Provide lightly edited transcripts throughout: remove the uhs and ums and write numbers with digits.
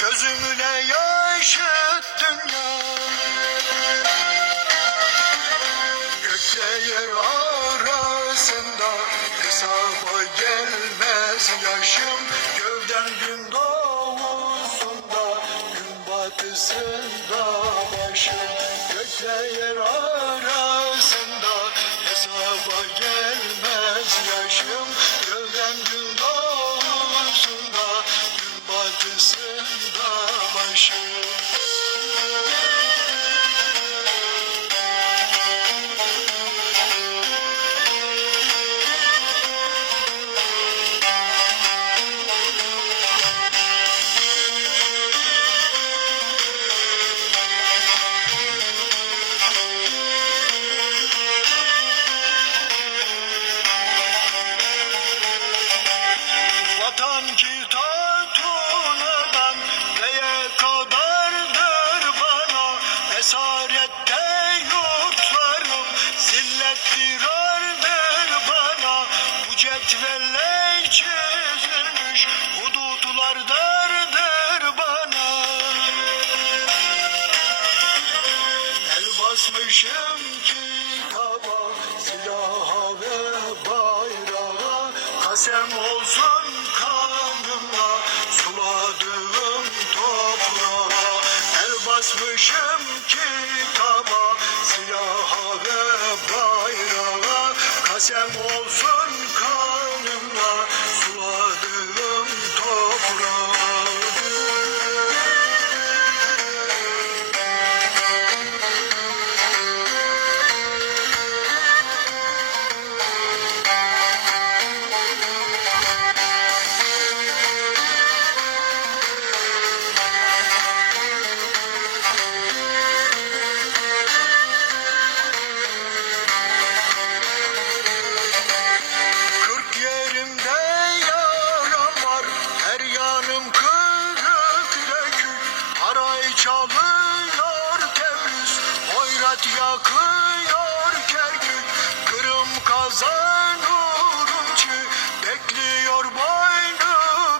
Gözümüne yaşıt dünya. Gökle yer arasında hesaba gelmez yaşım. Gövden gün doğusunda, gün batısında başım. Gökle yer arasında hesaba gelmez yaşım. Gövden gün doğusunda, gün batısında başım. Vatan kitabunadan neye kadardır bana? Esarette yurtlarım zillettir ardır bana. Bu cetvelle çizilmiş hudutlar dardır bana. El basmışım kitaba, silaha ve bayrağa. Kasem olsun kanıma, suladığım toprağa. El basmışım kitaba, silaha ve bayrağa. Kasem olsun kanıma, suladığım toprağa. Çalıyor Tebriz, Hoyrat yakıyor Kerkük, Kırım Kazan Urumçi, bekliyor boynu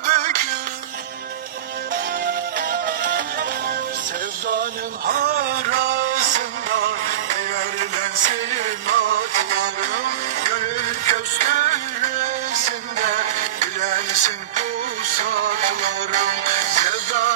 bükük. Sevdanın harasında değerlensin atlarım, gönül köstüresinde bilensin pusatlarım. Sevdanın